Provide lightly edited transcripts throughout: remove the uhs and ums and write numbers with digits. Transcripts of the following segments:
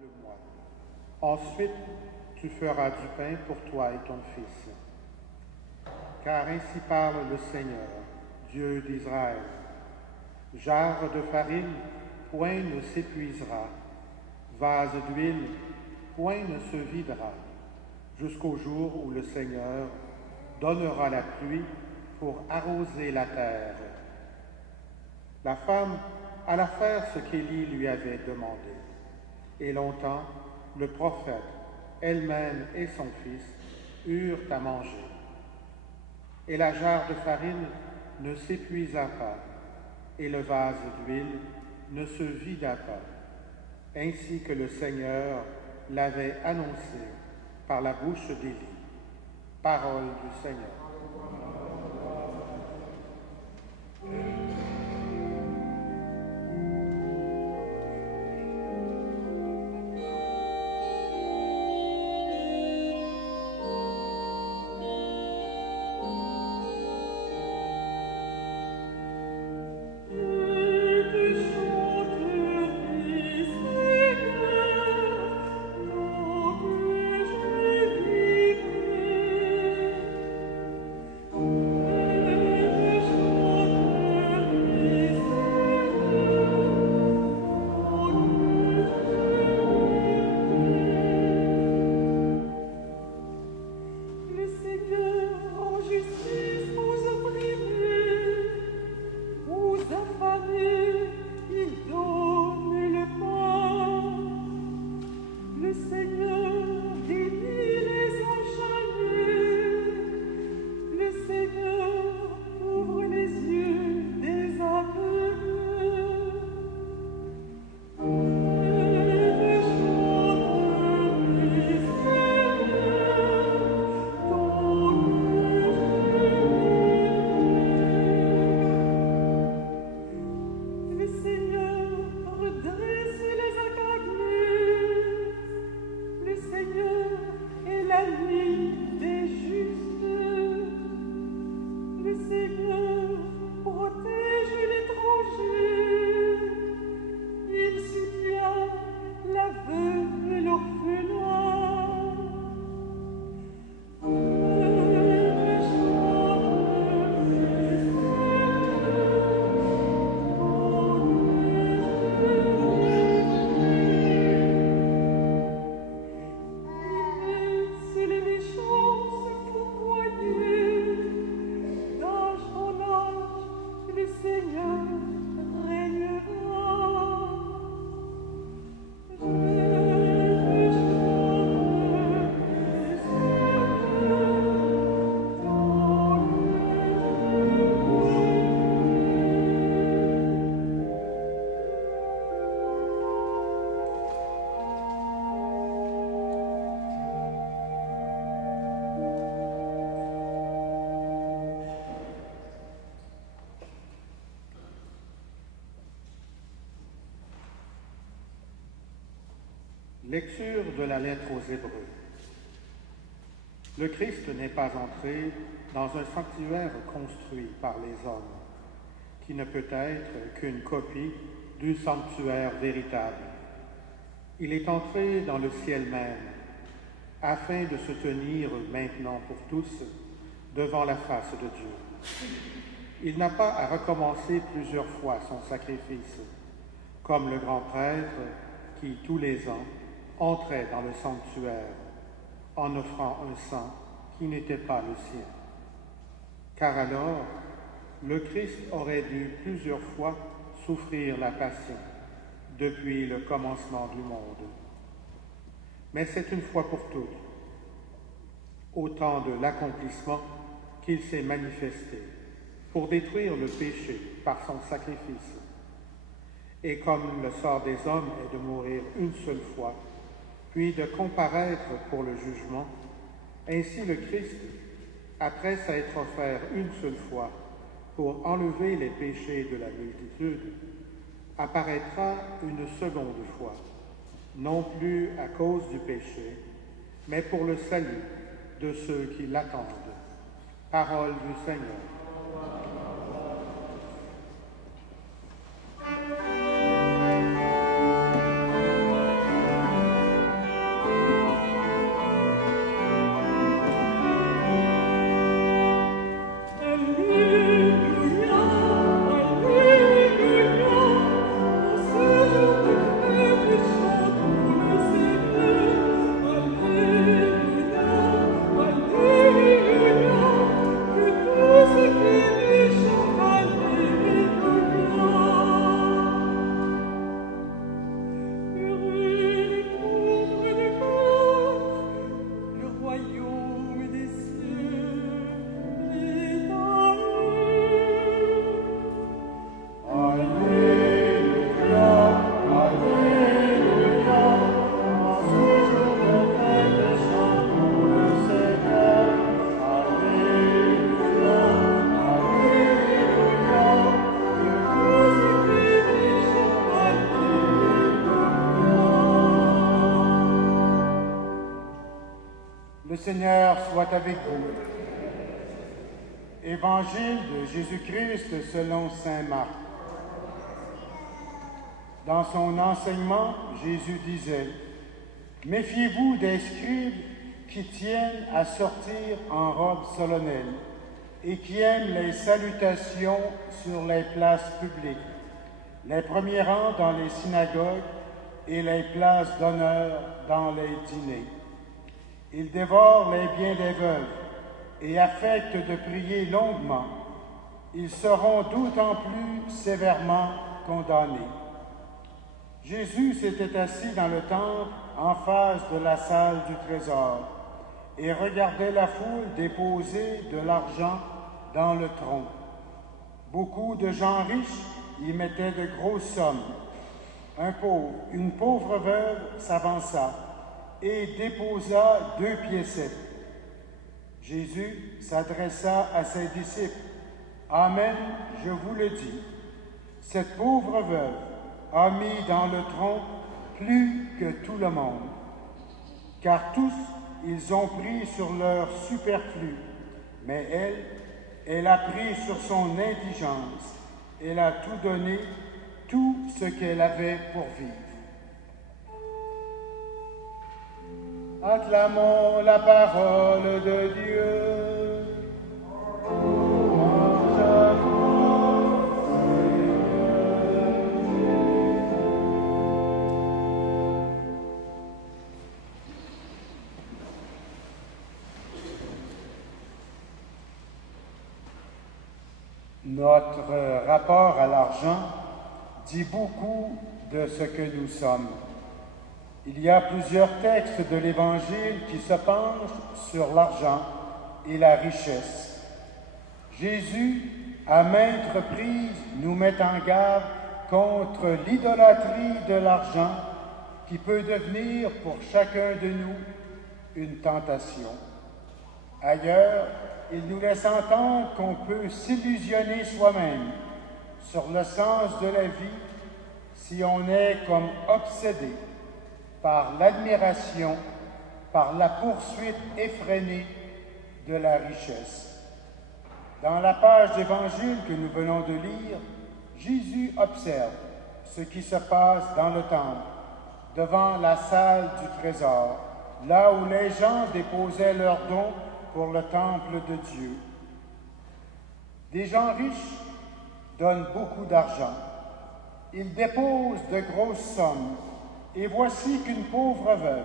le mois. Ensuite, tu feras du pain pour toi et ton fils. Car ainsi parle le Seigneur, Dieu d'Israël. Jarre de farine, point ne s'épuisera. Vase d'huile, point ne se videra, jusqu'au jour où le Seigneur donnera la pluie pour arroser la terre. La femme alla faire ce qu'Élie lui avait demandé. Et longtemps, le prophète, elle-même et son fils, eurent à manger. Et la jarre de farine ne s'épuisa pas, et le vase d'huile ne se vida pas, ainsi que le Seigneur l'avait annoncé par la bouche d'Élie. Parole du Seigneur. Lecture de la lettre aux Hébreux. Le Christ n'est pas entré dans un sanctuaire construit par les hommes, qui ne peut être qu'une copie du sanctuaire véritable. Il est entré dans le ciel même, afin de se tenir maintenant pour tous devant la face de Dieu. Il n'a pas à recommencer plusieurs fois son sacrifice, comme le grand prêtre qui, tous les ans, entrait dans le sanctuaire en offrant un sang qui n'était pas le sien. Car alors, le Christ aurait dû plusieurs fois souffrir la passion depuis le commencement du monde. Mais c'est une fois pour toutes, au temps de l'accomplissement, qu'il s'est manifesté pour détruire le péché par son sacrifice. Et comme le sort des hommes est de mourir une seule fois, puis de comparaître pour le jugement, ainsi le Christ, après s'être offert une seule fois pour enlever les péchés de la multitude, apparaîtra une seconde fois, non plus à cause du péché, mais pour le salut de ceux qui l'attendent. Parole du Seigneur. Seigneur soit avec vous. Évangile de Jésus-Christ selon saint Marc. Dans son enseignement, Jésus disait: « Méfiez-vous des scribes qui tiennent à sortir en robe solennelle et qui aiment les salutations sur les places publiques, les premiers rangs dans les synagogues et les places d'honneur dans les dîners. Ils dévorent les biens des veuves et affectent de prier longuement. Ils seront d'autant plus sévèrement condamnés. » Jésus s'était assis dans le temple en face de la salle du trésor et regardait la foule déposer de l'argent dans le tronc. Beaucoup de gens riches y mettaient de grosses sommes. Une pauvre veuve s'avança et déposa 2 piécettes. Jésus s'adressa à ses disciples. « Amen, je vous le dis, cette pauvre veuve a mis dans le tronc plus que tout le monde, car tous, ils ont pris sur leur superflu, mais elle a pris sur son indigence, elle a tout donné, tout ce qu'elle avait pour vivre. » Acclamons la parole de Dieu. Notre rapport à l'argent dit beaucoup de ce que nous sommes. Il y a plusieurs textes de l'Évangile qui se penchent sur l'argent et la richesse. Jésus, à maintes reprises, nous met en garde contre l'idolâtrie de l'argent qui peut devenir pour chacun de nous une tentation. Ailleurs, il nous laisse entendre qu'on peut s'illusionner soi-même sur le sens de la vie si on est comme obsédé par l'admiration, par la poursuite effrénée de la richesse. Dans la page d'Évangile que nous venons de lire, Jésus observe ce qui se passe dans le temple, devant la salle du trésor, là où les gens déposaient leurs dons pour le temple de Dieu. Des gens riches donnent beaucoup d'argent. Ils déposent de grosses sommes. Et voici qu'une pauvre veuve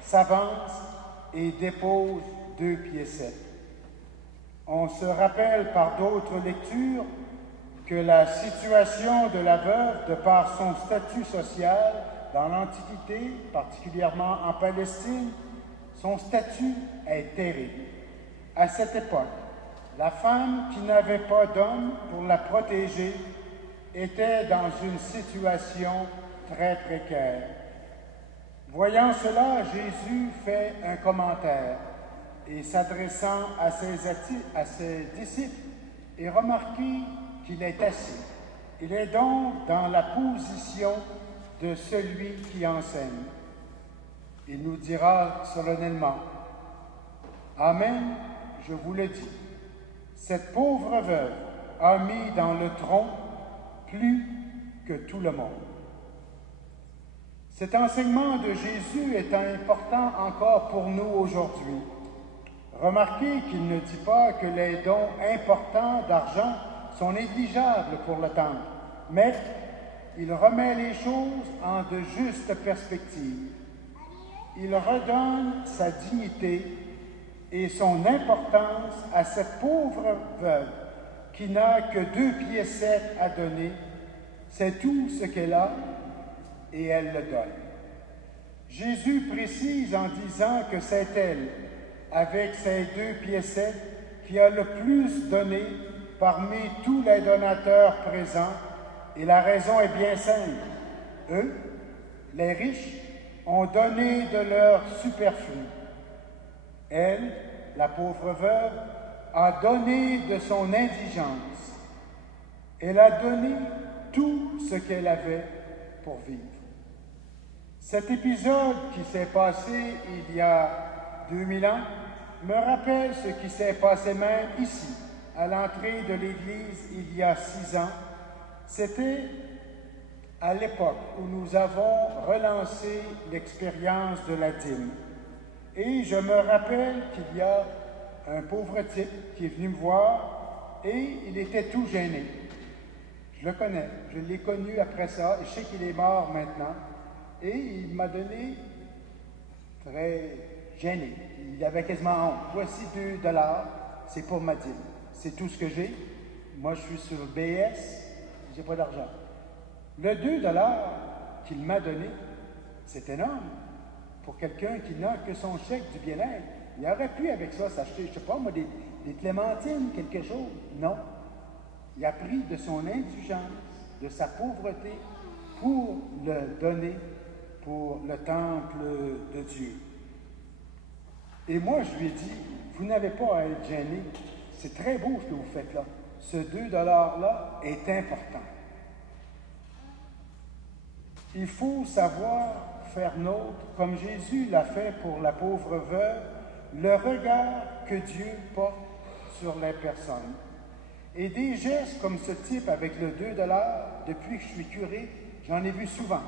s'avance et dépose 2 piécettes. On se rappelle par d'autres lectures que la situation de la veuve, de par son statut social dans l'Antiquité, particulièrement en Palestine, son statut est terrible. À cette époque, la femme qui n'avait pas d'homme pour la protéger était dans une situation très précaire. Voyant cela, Jésus fait un commentaire et s'adressant à ses disciples, et remarquez qu'il est assis. Il est donc dans la position de celui qui enseigne. Il nous dira solennellement: « Amen, je vous le dis, cette pauvre veuve a mis dans le tronc plus que tout le monde. » Cet enseignement de Jésus est important encore pour nous aujourd'hui. Remarquez qu'il ne dit pas que les dons importants d'argent sont négligeables pour le temple, mais il remet les choses en de justes perspectives. Il redonne sa dignité et son importance à cette pauvre veuve qui n'a que 2 piécettes à donner. C'est tout ce qu'elle a et elle le donne. Jésus précise en disant que c'est elle, avec ses 2 piécettes, qui a le plus donné parmi tous les donateurs présents, et la raison est bien simple. Eux, les riches, ont donné de leur superflu. Elle, la pauvre veuve, a donné de son indigence. Elle a donné tout ce qu'elle avait pour vivre. Cet épisode qui s'est passé il y a 2000 ans me rappelle ce qui s'est passé même ici, à l'entrée de l'Église il y a 6 ans. C'était à l'époque où nous avons relancé l'expérience de la dîme. Et je me rappelle qu'il y a un pauvre type qui est venu me voir et il était tout gêné. Je le connais, je l'ai connu après ça, et je sais qu'il est mort maintenant. Et il m'a donné très gêné. Il avait quasiment honte. Voici $2, c'est pour ma dîme. C'est tout ce que j'ai. Moi, je suis sur le BS, j'ai pas d'argent. Le $2 qu'il m'a donné, c'est énorme pour quelqu'un qui n'a que son chèque du bien-être. Il aurait pu avec ça s'acheter, je sais pas moi, des clémentines, quelque chose. Non. Il a pris de son indigence, de sa pauvreté, pour le donner pour le temple de Dieu. Et moi, je lui ai dit, vous n'avez pas à être gêné. C'est très beau ce que vous faites là. Ce $2 là est important. Il faut savoir faire nôtre, comme Jésus l'a fait pour la pauvre veuve, le regard que Dieu porte sur les personnes. Et des gestes comme ce type avec le $2, depuis que je suis curé, j'en ai vu souvent.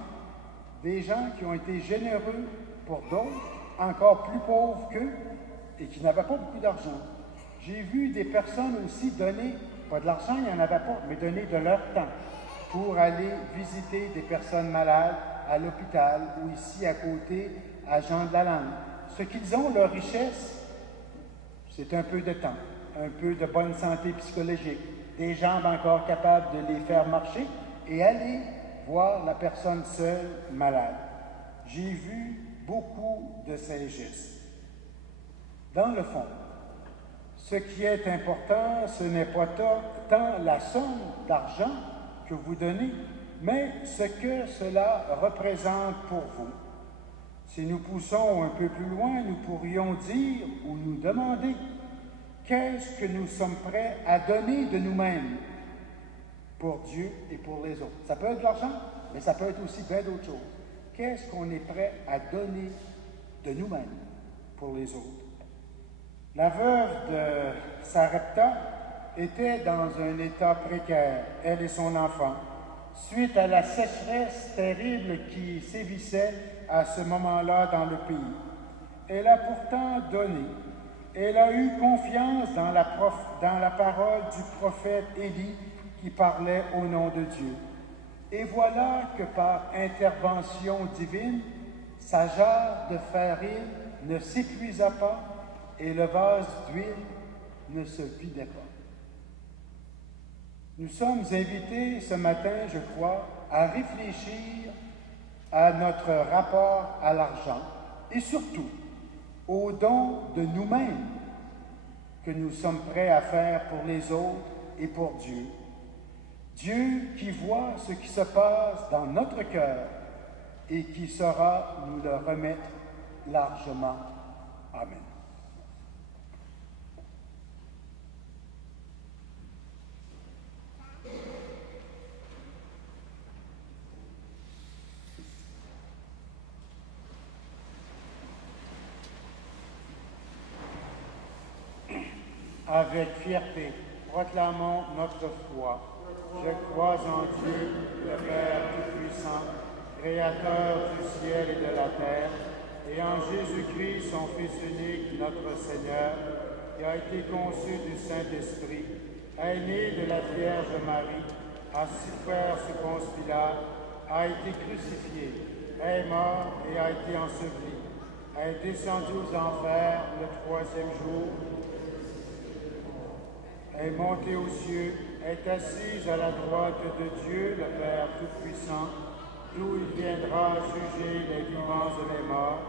Des gens qui ont été généreux pour d'autres, encore plus pauvres qu'eux, et qui n'avaient pas beaucoup d'argent. J'ai vu des personnes aussi donner, pas de l'argent, il n'y en avait pas, mais donner de leur temps pour aller visiter des personnes malades à l'hôpital ou ici à côté à Jean-de-la-Lande. Ce qu'ils ont, leur richesse, c'est un peu de temps, un peu de bonne santé psychologique, des jambes encore capables de les faire marcher et aller voir la personne seule malade. J'ai vu beaucoup de ces gestes. Dans le fond, ce qui est important, ce n'est pas tant la somme d'argent que vous donnez, mais ce que cela représente pour vous. Si nous poussons un peu plus loin, nous pourrions dire ou nous demander qu'est-ce que nous sommes prêts à donner de nous-mêmes pour Dieu et pour les autres. Ça peut être de l'argent, mais ça peut être aussi bien d'autres choses. Qu'est-ce qu'on est prêt à donner de nous-mêmes pour les autres? La veuve de Sarepta était dans un état précaire, elle et son enfant, suite à la sécheresse terrible qui sévissait à ce moment-là dans le pays. Elle a pourtant donné. Elle a eu confiance dans la parole du prophète Élie qui parlait au nom de Dieu. Et voilà que par intervention divine, sa jarre de farine ne s'épuisa pas et le vase d'huile ne se vidait pas. Nous sommes invités ce matin, je crois, à réfléchir à notre rapport à l'argent et surtout au don de nous-mêmes que nous sommes prêts à faire pour les autres et pour Dieu. Dieu qui voit ce qui se passe dans notre cœur et qui saura nous le remettre largement. Amen. Avec fierté, proclamons notre foi. Je crois en Dieu, le Père Tout-Puissant, Créateur du ciel et de la terre, et en Jésus-Christ, son Fils unique, notre Seigneur, qui a été conçu du Saint-Esprit, est né de la Vierge Marie, a souffert sous Ponce Pilate, a été crucifié, est mort et a été enseveli, est descendu aux enfers le 3e jour, est monté aux cieux, est assise à la droite de Dieu, le Père Tout-Puissant, d'où il viendra juger les vivants et les morts.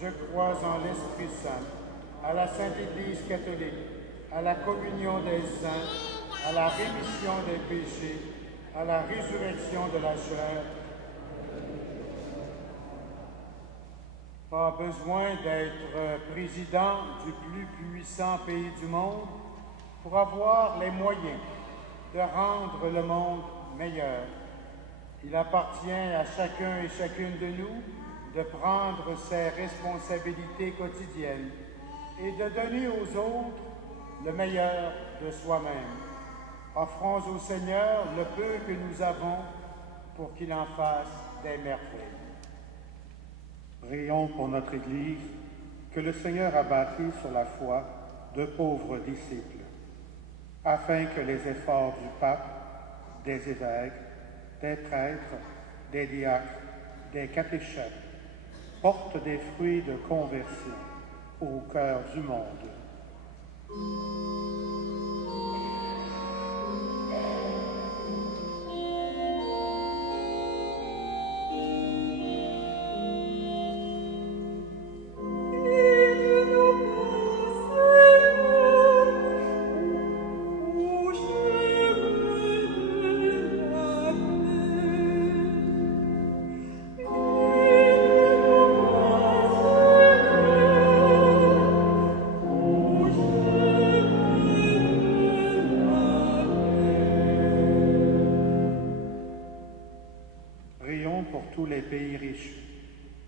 Je crois en l'Esprit Saint, à la Sainte Église catholique, à la communion des saints, à la rémission des péchés, à la résurrection de la chair. Pas besoin d'être président du plus puissant pays du monde pour avoir les moyens de rendre le monde meilleur. Il appartient à chacun et chacune de nous de prendre ses responsabilités quotidiennes et de donner aux autres le meilleur de soi-même. Offrons au Seigneur le peu que nous avons pour qu'il en fasse des merveilles. Prions pour notre Église, que le Seigneur a bâtie sur la foi de pauvres disciples, afin que les efforts du pape, des évêques, des prêtres, des diacres, des catéchètes portent des fruits de conversion au cœur du monde.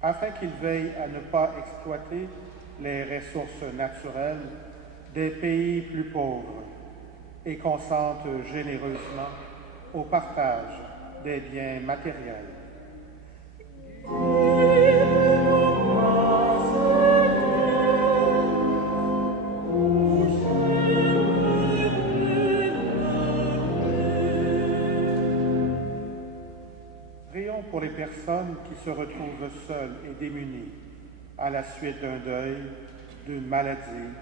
Afin qu'ils veillent à ne pas exploiter les ressources naturelles des pays plus pauvres et consentent généreusement au partage des biens matériels. Prions pour les personnes qui se retrouvent seules et démunies à la suite d'un deuil, d'une maladie,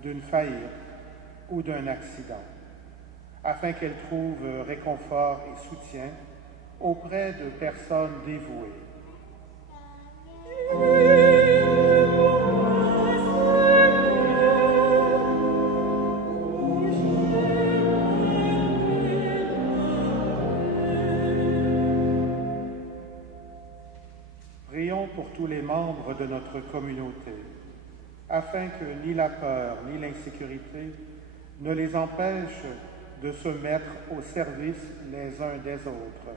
d'une faillite ou d'un accident, afin qu'elles trouvent réconfort et soutien auprès de personnes dévouées. Prions pour tous les membres de notre communauté, afin que ni la peur ni l'insécurité ne les empêchent de se mettre au service les uns des autres.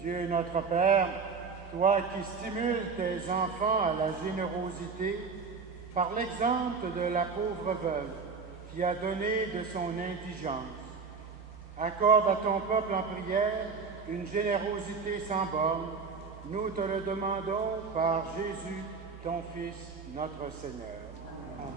Dieu notre Père, toi qui stimules tes enfants à la générosité par l'exemple de la pauvre veuve qui a donné de son indigence, accorde à ton peuple en prière une générosité sans borne. Nous te le demandons par Jésus, ton Fils, notre Seigneur. Amen.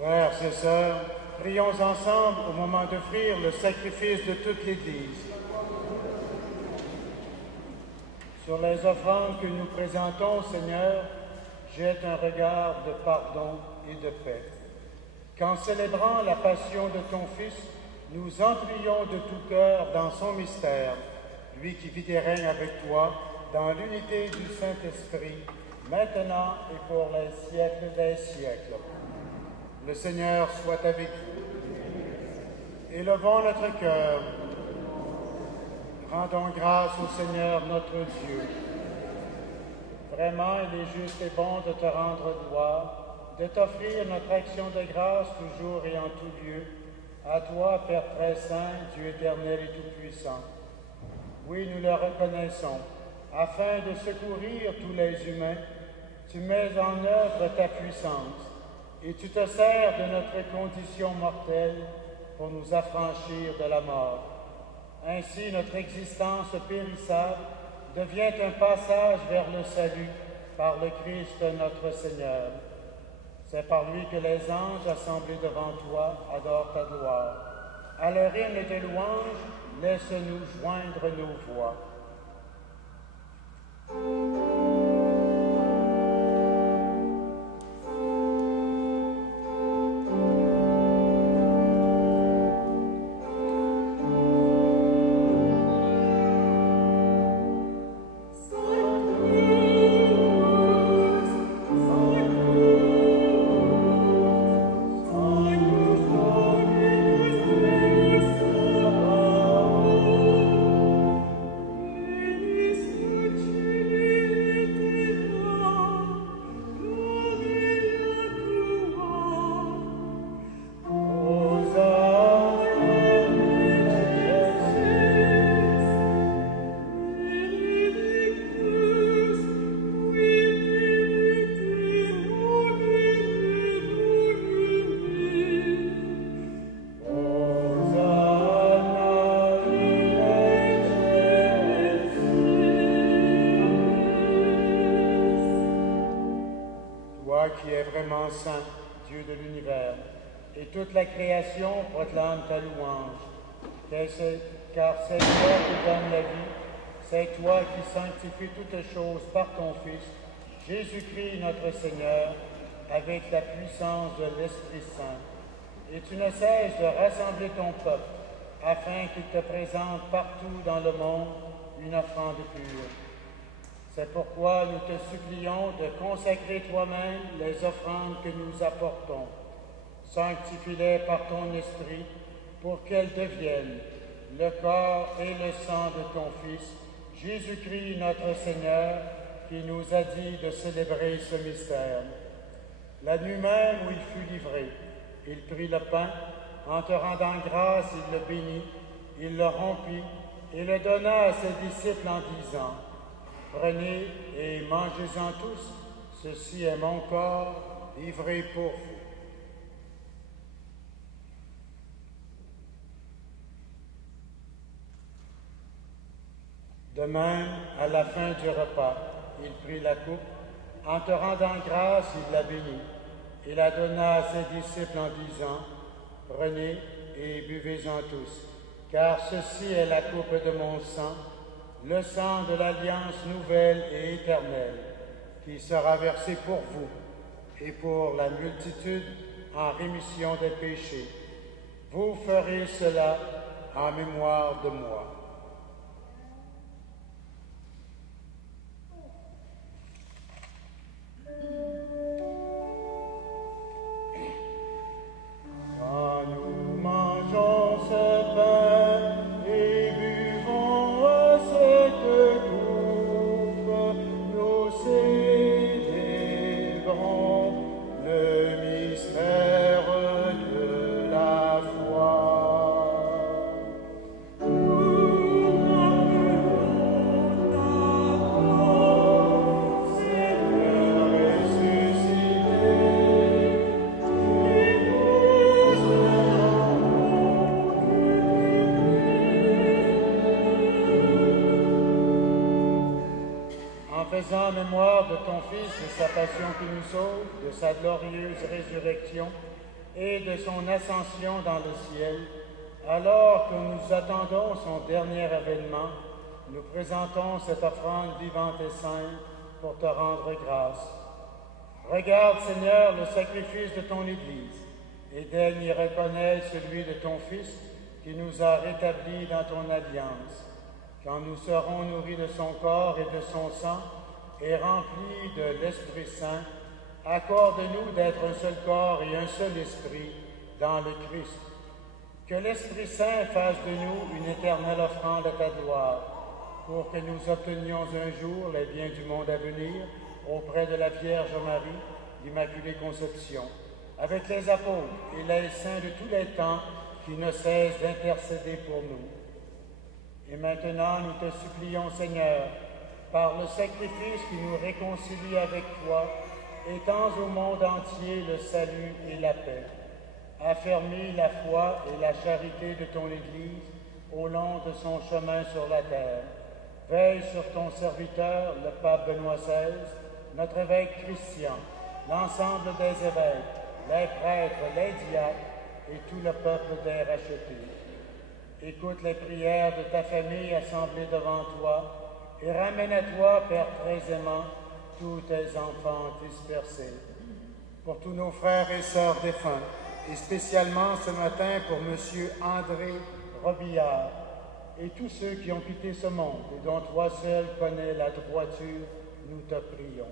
Frères et sœurs, prions ensemble au moment d'offrir le sacrifice de toute l'Église. Sur les offrandes que nous présentons, Seigneur, jette un regard de pardon et de paix. Qu'en célébrant la passion de ton Fils, nous entrions de tout cœur dans son mystère, lui qui vit et règne avec toi dans l'unité du Saint-Esprit, maintenant et pour les siècles des siècles. Le Seigneur soit avec vous. Élevons notre cœur. Rendons grâce au Seigneur notre Dieu. Vraiment, il est juste et bon de te rendre gloire, de t'offrir notre action de grâce toujours et en tout lieu, à toi, Père très saint, Dieu éternel et tout-puissant. Oui, nous le reconnaissons. Afin de secourir tous les humains, tu mets en œuvre ta puissance et tu te sers de notre condition mortelle pour nous affranchir de la mort. Ainsi, notre existence périssable devient un passage vers le salut par le Christ notre Seigneur. C'est par lui que les anges assemblés devant toi adorent ta gloire. À leur hymne de louange, laisse-nous joindre nos voix. Qui est vraiment saint, Dieu de l'univers, et toute la création proclame ta louange. Car c'est toi qui donnes la vie, c'est toi qui sanctifies toutes choses par ton Fils, Jésus-Christ notre Seigneur, avec la puissance de l'Esprit Saint. Et tu ne cesses de rassembler ton peuple, afin qu'il te présente partout dans le monde une offrande pure. C'est pourquoi nous te supplions de consacrer toi-même les offrandes que nous apportons. Sanctifie-les par ton esprit pour qu'elles deviennent le corps et le sang de ton Fils, Jésus-Christ notre Seigneur, qui nous a dit de célébrer ce mystère. La nuit même où il fut livré, il prit le pain, en te rendant grâce, il le bénit, il le rompit et le donna à ses disciples en disant: prenez et mangez-en tous, ceci est mon corps livré pour vous. De même, à la fin du repas, il prit la coupe, en te rendant grâce, il la bénit, et la donna à ses disciples en disant: prenez et buvez-en tous, car ceci est la coupe de mon sang, le sang de l'alliance nouvelle et éternelle, qui sera versé pour vous et pour la multitude en rémission des péchés. Vous ferez cela en mémoire de moi. Quand nous mangeons ce pain et buvons à cette coupe, nous célébrons le mystère de la foi. Seigneur ressuscité, en faisant mémoire de ton Fils, de sa passion qui nous sauve, de sa glorieuse résurrection et de son ascension dans le ciel, alors que nous attendons son dernier avènement, nous présentons cette offrande vivante et sainte pour te rendre grâce. Regarde, Seigneur, le sacrifice de ton Église et daigne y reconnaître celui de ton Fils qui nous a rétablis dans ton alliance. Quand nous serons nourris de son corps et de son sang, et remplis de l'Esprit Saint, accorde-nous d'être un seul corps et un seul esprit dans le Christ. Que l'Esprit Saint fasse de nous une éternelle offrande à ta gloire, pour que nous obtenions un jour les biens du monde à venir auprès de la Vierge Marie, l'Immaculée Conception, avec les apôtres et les saints de tous les temps qui ne cessent d'intercéder pour nous. Et maintenant, nous te supplions, Seigneur, par le sacrifice qui nous réconcilie avec toi, étends au monde entier le salut et la paix. Affermis la foi et la charité de ton Église au long de son chemin sur la terre. Veille sur ton serviteur, le pape Benoît XVI, notre évêque Christian, l'ensemble des évêques, les prêtres, les diacres et tout le peuple des rachetés. Écoute les prières de ta famille assemblée devant toi et ramène à toi, Père très aimant, tous tes enfants dispersés. Pour tous nos frères et sœurs défunts, et spécialement ce matin pour M. André Robillard et tous ceux qui ont quitté ce monde et dont toi seul connais la droiture, nous te prions.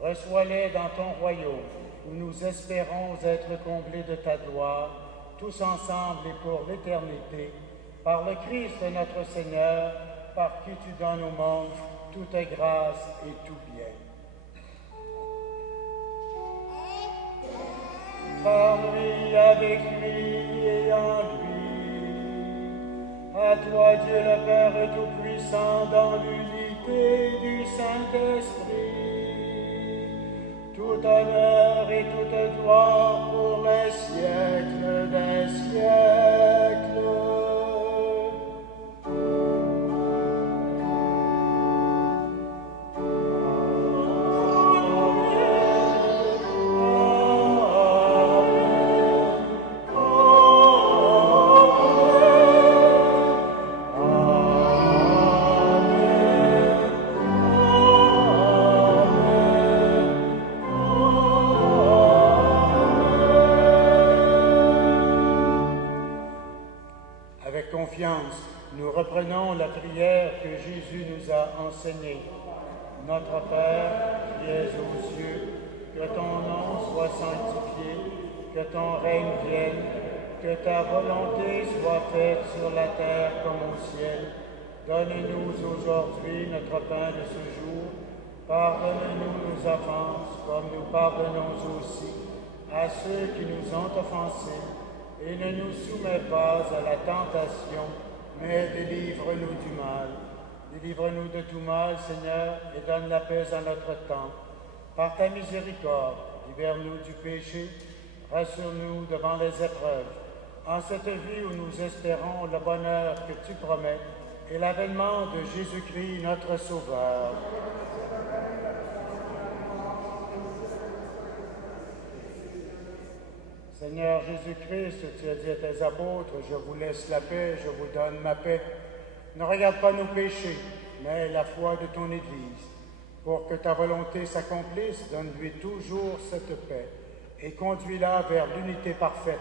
Reçois-les dans ton royaume, où nous espérons être comblés de ta gloire, tous ensemble et pour l'éternité, par le Christ notre Seigneur, par qui tu donnes au monde toute grâce et tout bien. Par lui, avec lui et en lui, à toi Dieu le Père Tout-Puissant, dans l'unité du Saint-Esprit, tout honneur et toute gloire pour les siècles des siècles. Nous reprenons la prière que Jésus nous a enseignée. Notre Père, qui es aux cieux, que ton nom soit sanctifié, que ton règne vienne, que ta volonté soit faite sur la terre comme au ciel. Donne-nous aujourd'hui notre pain de ce jour. Pardonne-nous nos offenses, comme nous pardonnons aussi à ceux qui nous ont offensés. Et ne nous soumets pas à la tentation, mais délivre-nous du mal. Délivre-nous de tout mal, Seigneur, et donne la paix à notre temps. Par ta miséricorde, libère-nous du péché, rassure-nous devant les épreuves. En cette vie où nous espérons le bonheur que tu promets et l'avènement de Jésus-Christ, notre Sauveur. Seigneur Jésus-Christ, tu as dit à tes apôtres, je vous laisse la paix, je vous donne ma paix. Ne regarde pas nos péchés, mais la foi de ton Église. Pour que ta volonté s'accomplisse, donne-lui toujours cette paix et conduis-la vers l'unité parfaite,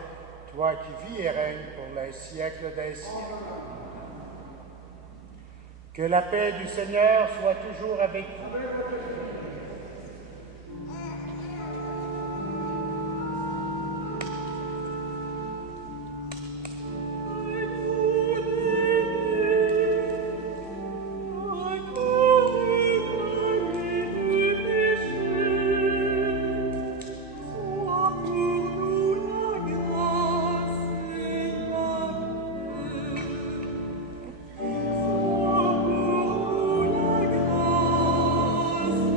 toi qui vis et règnes pour les siècles des siècles. Que la paix du Seigneur soit toujours avec vous. Oh,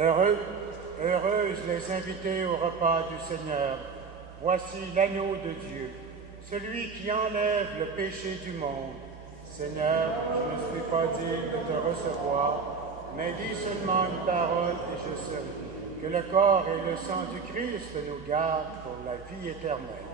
Heureuses les invités au repas du Seigneur. Voici l'agneau de Dieu, celui qui enlève le péché du monde. Seigneur, je ne suis pas digne de te recevoir, mais dis seulement une parole et je serai. Que le corps et le sang du Christ nous gardent pour la vie éternelle.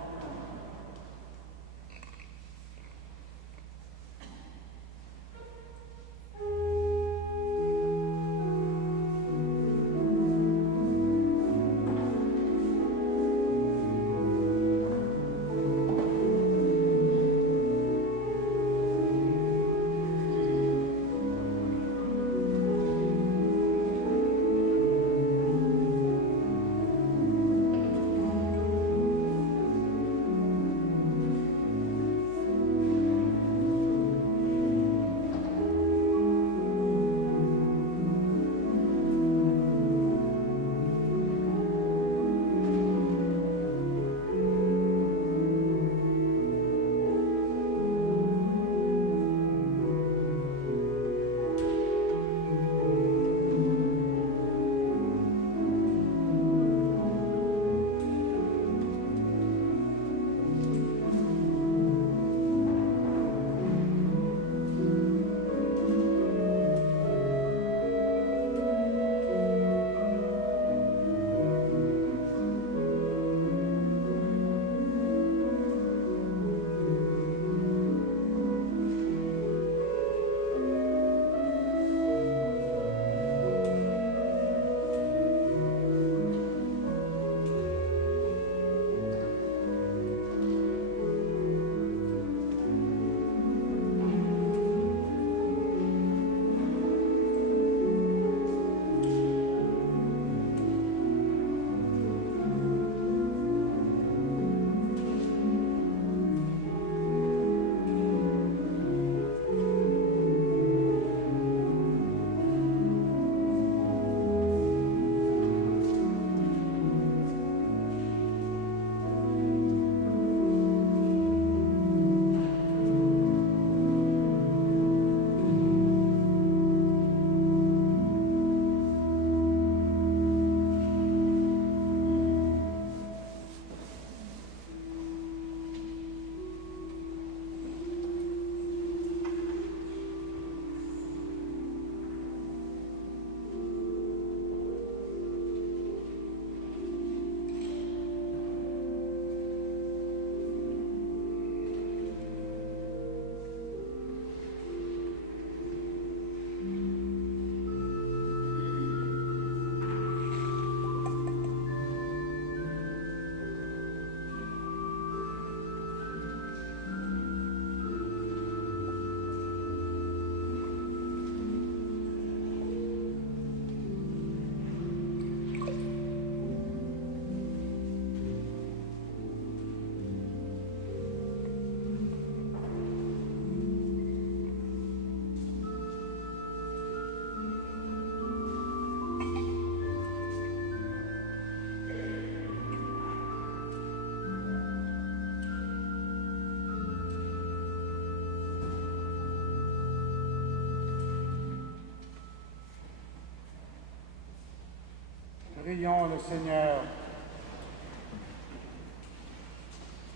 Prions le Seigneur.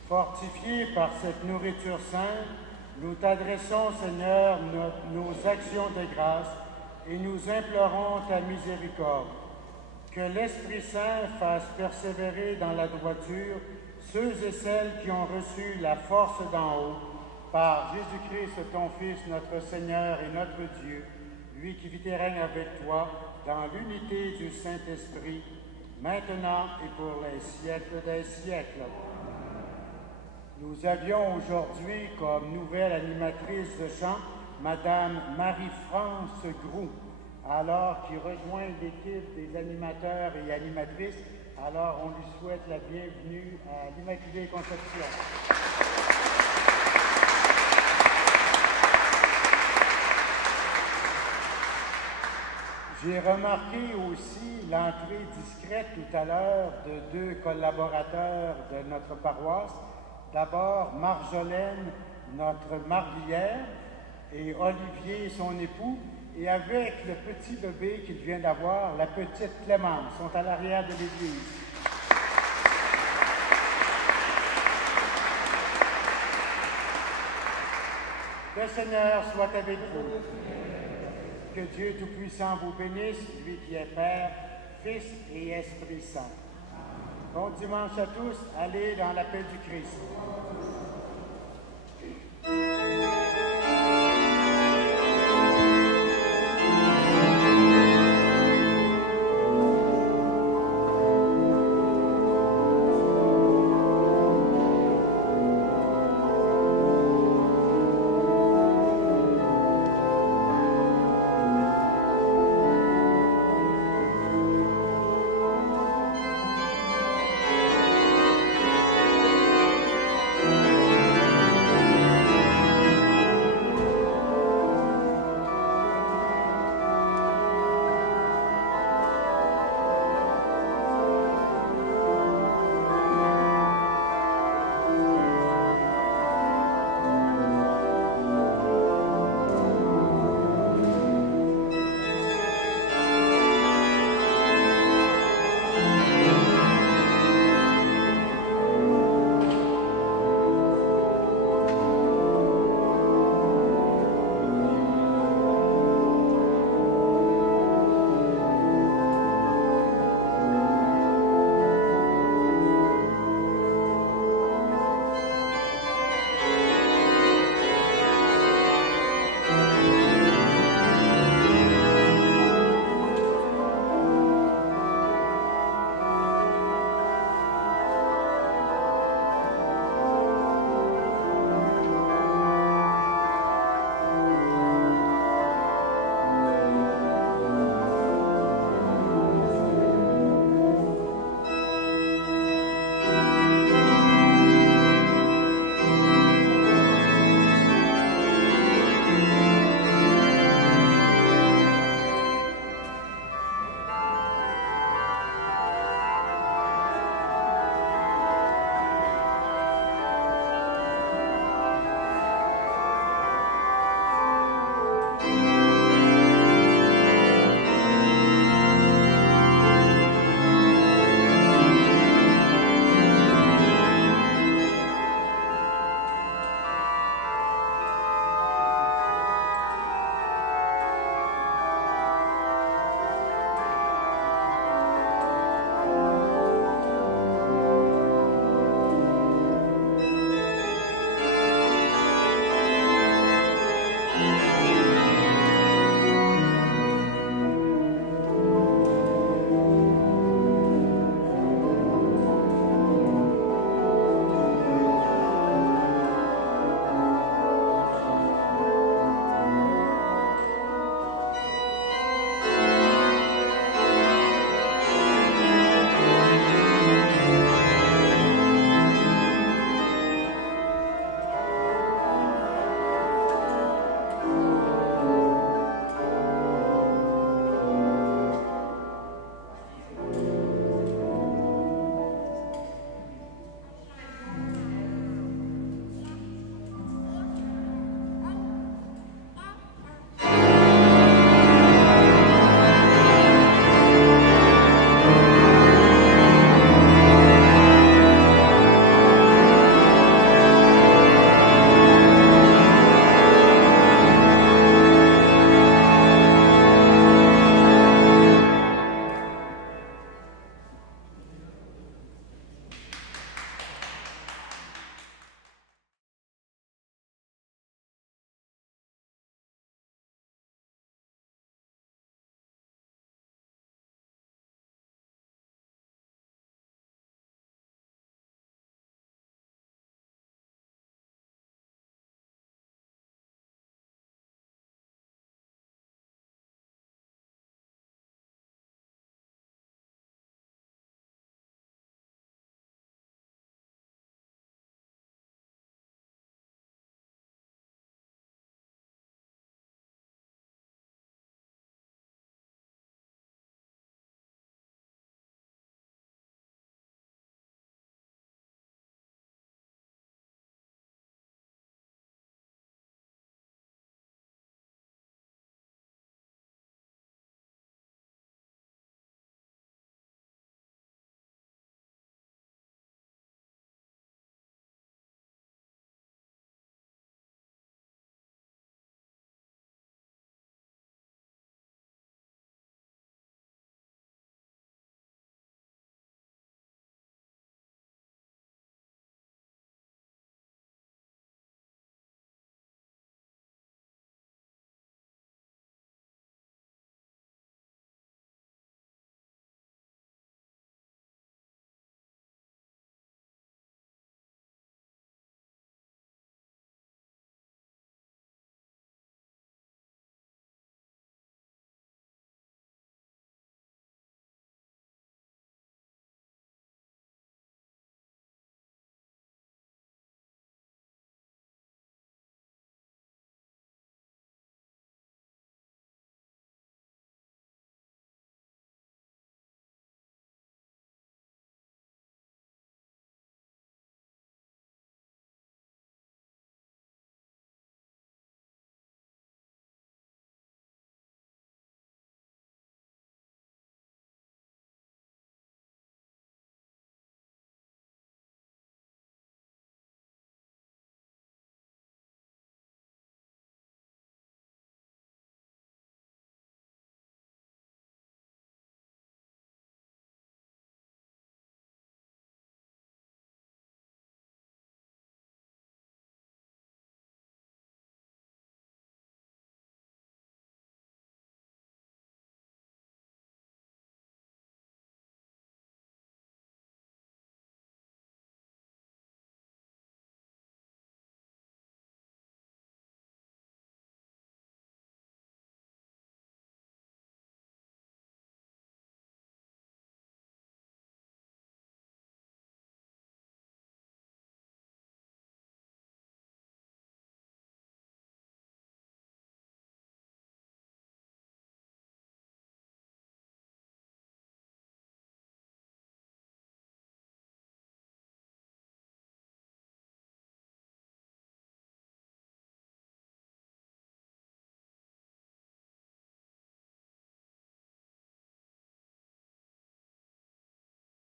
Fortifiés par cette nourriture sainte, nous t'adressons, Seigneur, nos actions de grâce et nous implorons ta miséricorde. Que l'Esprit Saint fasse persévérer dans la droiture ceux et celles qui ont reçu la force d'en haut, par Jésus-Christ, ton Fils, notre Seigneur et notre Dieu, lui qui vit et règne avec toi dans l'unité du Saint-Esprit, maintenant et pour les siècles des siècles. Nous avions aujourd'hui comme nouvelle animatrice de chant Madame Marie-France Groux, alors qui rejoint l'équipe des animateurs et animatrices. Alors on lui souhaite la bienvenue à l'Immaculée Conception. J'ai remarqué aussi l'entrée discrète tout à l'heure de deux collaborateurs de notre paroisse. D'abord, Marjolaine, notre marlière, et Olivier, son époux, et avec le petit bébé qu'il vient d'avoir, la petite Clémence, sont à l'arrière de l'église. Le Seigneur soit avec vous. Que Dieu Tout-Puissant vous bénisse, lui qui est Père, Fils et Esprit Saint. Bon dimanche à tous, allez dans la paix du Christ.